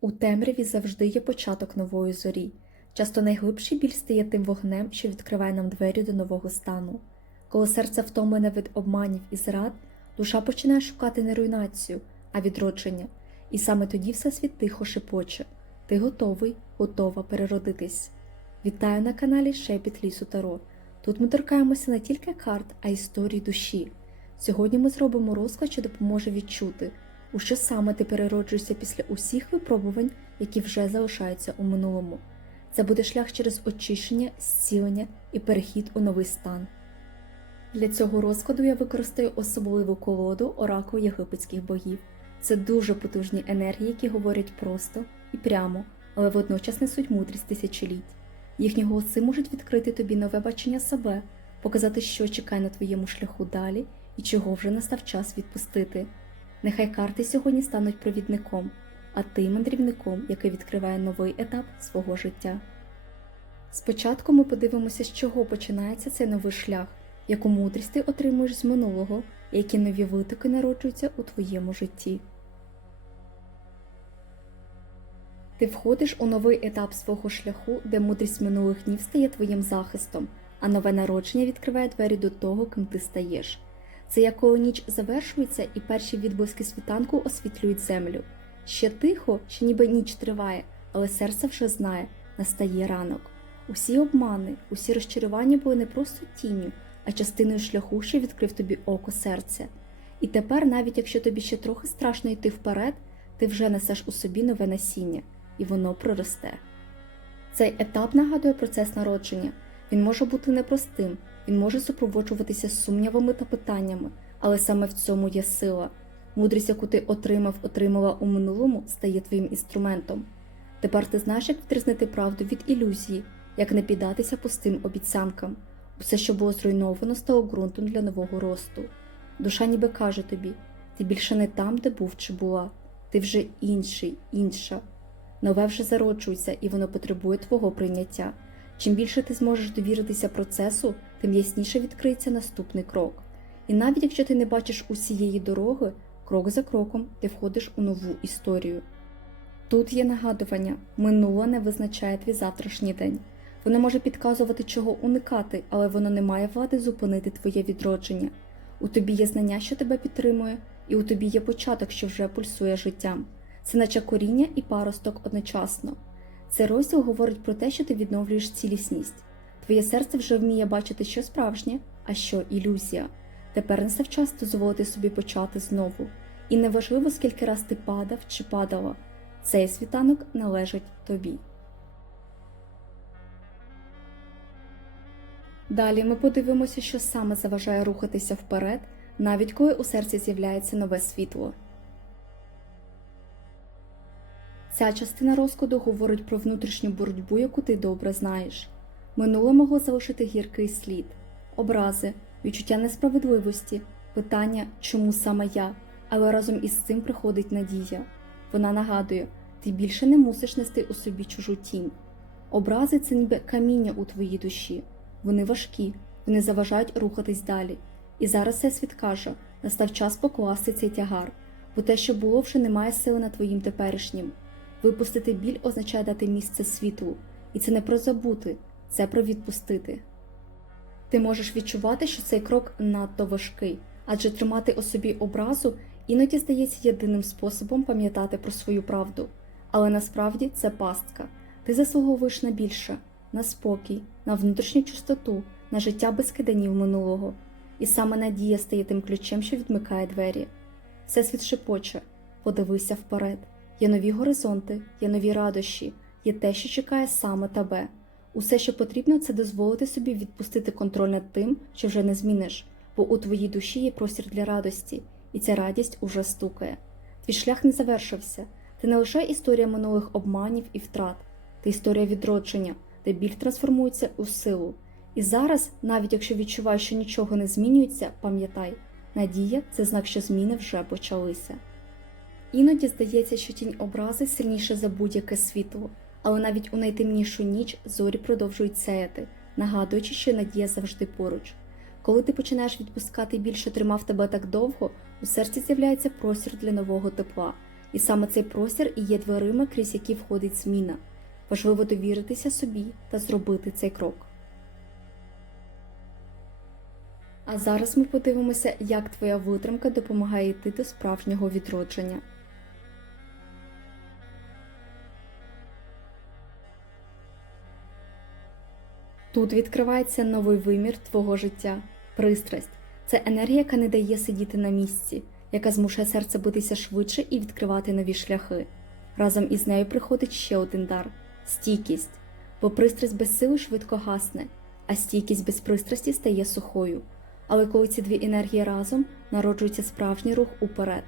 У темряві завжди є початок нової зорі. Часто найглибший біль стає тим вогнем, що відкриває нам двері до нового стану. Коли серце втомлене від обманів і зрад, душа починає шукати не руйнацію, а відродження, і саме тоді всесвіт тихо шепоче. Ти готовий, готова переродитись. Вітаю на каналі Шепіт Лісу Таро. Тут ми торкаємося не тільки карт, а й історії душі. Сьогодні ми зробимо розклад, що допоможе відчути, у що саме ти перероджуєшся після усіх випробувань, які вже залишаються у минулому. Це буде шлях через очищення, зцілення і перехід у новий стан. Для цього розкладу я використаю особливу колоду оракул єгипетських богів. Це дуже потужні енергії, які говорять просто і прямо, але водночас несуть мудрість тисячоліть. Їхні голоси можуть відкрити тобі нове бачення себе, показати, що чекає на твоєму шляху далі і чого вже настав час відпустити. Нехай карти сьогодні стануть провідником, а ти мандрівником, який відкриває новий етап свого життя. Спочатку ми подивимося, з чого починається цей новий шлях, яку мудрість ти отримуєш з минулого, і які нові витоки народжуються у твоєму житті. Ти входиш у новий етап свого шляху, де мудрість минулих днів стає твоїм захистом, а нове народження відкриває двері до того, ким ти стаєш. Це як коли ніч завершується і перші відблиски світанку освітлюють землю. Ще тихо, ще ніби ніч триває, але серце вже знає, настає ранок. Усі обмани, усі розчарування були не просто тінню, а частиною шляху, що відкрив тобі око серця. І тепер, навіть якщо тобі ще трохи страшно йти вперед, ти вже несеш у собі нове насіння, і воно проросте. Цей етап нагадує процес народження. Він може бути непростим, він може супроводжуватися сумнівами та питаннями, але саме в цьому є сила. Мудрість, яку ти отримав, отримала у минулому, стає твоїм інструментом. Тепер ти знаєш, як відрізнити правду від ілюзії, як не піддатися пустим обіцянкам. Усе, що було зруйновано, стало ґрунтом для нового росту. Душа ніби каже тобі: ти більше не там, де був чи була, ти вже інший, інша. Нове вже зароджується, і воно потребує твого прийняття. Чим більше ти зможеш довіритися процесу, тим ясніше відкриється наступний крок. І навіть якщо ти не бачиш усієї дороги, крок за кроком ти входиш у нову історію. Тут є нагадування, минуле не визначає твій завтрашній день. Воно може підказувати, чого уникати, але воно не має влади зупинити твоє відродження. У тобі є знання, що тебе підтримує, і у тобі є початок, що вже пульсує життям. Це наче коріння і паросток одночасно. Цей розділ говорить про те, що ти відновлюєш цілісність. Твоє серце вже вміє бачити, що справжнє, а що ілюзія. Тепер настав час дозволити собі почати знову. І неважливо, скільки раз ти падав чи падала, цей світанок належить тобі. Далі ми подивимося, що саме заважає рухатися вперед, навіть коли у серці з'являється нове світло. Ця частина розкладу говорить про внутрішню боротьбу, яку ти добре знаєш. Минуле могло залишити гіркий слід, образи, відчуття несправедливості, питання, чому саме я, але разом із цим приходить надія. Вона нагадує, ти більше не мусиш нести у собі чужу тінь. Образи це ніби каміння у твоїй душі. Вони важкі, вони заважають рухатись далі. І зараз всесвіт каже, настав час покласти цей тягар, бо те, що було, вже не має сили над твоїм теперішнім. Випустити біль означає дати місце світлу, і це не про забути, це про відпустити. Ти можеш відчувати, що цей крок надто важкий, адже тримати у собі образу іноді здається єдиним способом пам'ятати про свою правду. Але насправді це пастка. Ти заслуговуєш на більше, на спокій, на внутрішню чистоту, на життя без киданів минулого. І саме надія стає тим ключем, що відмикає двері. Всесвіт шепоче, подивися вперед. Є нові горизонти, є нові радощі, є те, що чекає саме тебе. Усе, що потрібно, це дозволити собі відпустити контроль над тим, що вже не зміниш, бо у твоїй душі є простір для радості, і ця радість уже стукає. Твій шлях не завершився. Ти не лише історія минулих обманів і втрат, ти історія відродження, де біль трансформується у силу. І зараз, навіть якщо відчуваєш, що нічого не змінюється, пам'ятай, надія це знак, що зміни вже почалися. Іноді здається, що тінь образи сильніша за будь-яке світло, але навіть у найтемнішу ніч зорі продовжують сяяти, нагадуючи, що надія завжди поруч. Коли ти починаєш відпускати більше тримав тебе так довго, у серці з'являється простір для нового тепла, І саме цей простір і є дверима, крізь які входить зміна. Важливо довіритися собі та зробити цей крок. А зараз ми подивимося, як твоя витримка допомагає йти до справжнього відродження. Тут відкривається новий вимір твого життя, пристрасть. Це енергія, яка не дає сидіти на місці, яка змушує серце битися швидше і відкривати нові шляхи. Разом із нею приходить ще один дар стійкість, бо пристрасть без сили швидко гасне, а стійкість без пристрасті стає сухою. Але коли ці дві енергії разом народжується справжній рух уперед.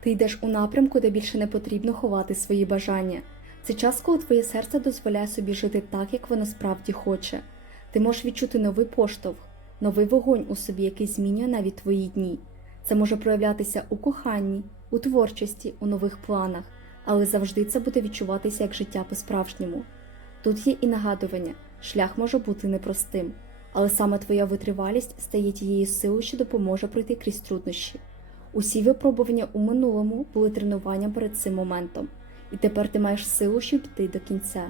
Ти йдеш у напрямку, де більше не потрібно ховати свої бажання. Це час, коли твоє серце дозволяє собі жити так, як воно справді хоче. Ти можеш відчути новий поштовх, новий вогонь у собі, який змінює навіть твої дні. Це може проявлятися у коханні, у творчості, у нових планах, але завжди це буде відчуватися як життя по-справжньому. Тут є і нагадування, шлях може бути непростим, але саме твоя витривалість стає тією силою, що допоможе пройти крізь труднощі. Усі випробування у минулому були тренуванням перед цим моментом, і тепер ти маєш силу, щоб йти до кінця.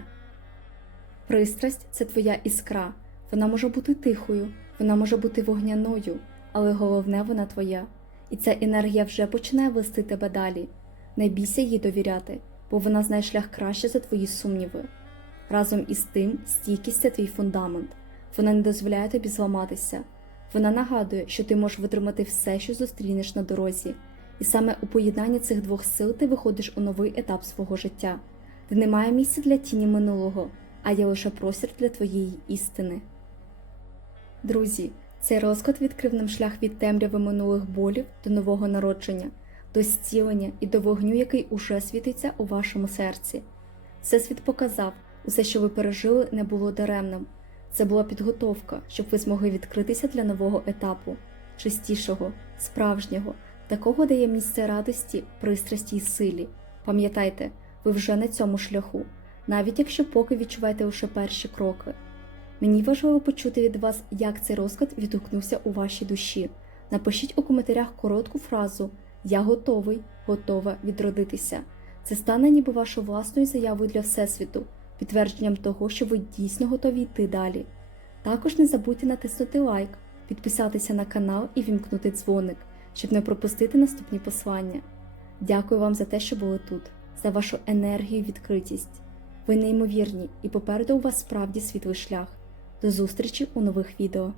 Пристрасть це твоя іскра. Вона може бути тихою, вона може бути вогняною, але головне вона твоя. І ця енергія вже починає вести тебе далі. Не бійся їй довіряти, бо вона знає шлях краще за твої сумніви. Разом із тим, стійкість це твій фундамент. Вона не дозволяє тобі зламатися. Вона нагадує, що ти можеш витримати все, що зустрінеш на дорозі, і саме у поєднанні цих двох сил ти виходиш у новий етап свого життя, де немає місця для тіні минулого, а є лише простір для твоєї істини. Друзі, цей розклад відкрив нам шлях від темряви минулих болів до нового народження, до зцілення і до вогню, який уже світиться у вашому серці. Всесвіт показав, усе, що ви пережили, не було даремним. Це була підготовка, щоб ви змогли відкритися для нового етапу, чистішого, справжнього, такого дає місце радості, пристрасті й силі. Пам'ятайте, ви вже на цьому шляху, навіть якщо поки відчуваєте лише перші кроки. Мені важливо почути від вас, як цей розклад відгукнувся у вашій душі. Напишіть у коментарях коротку фразу Я готовий, готова відродитися. Це стане ніби вашою власною заявою для Всесвіту, підтвердженням того, що ви дійсно готові йти далі. Також не забудьте натиснути лайк, підписатися на канал і вімкнути дзвоник, щоб не пропустити наступні послання. Дякую вам за те, що були тут, за вашу енергію і відкритість. Ви неймовірні і попереду у вас справді світлий шлях. До зустрічі у нових відео.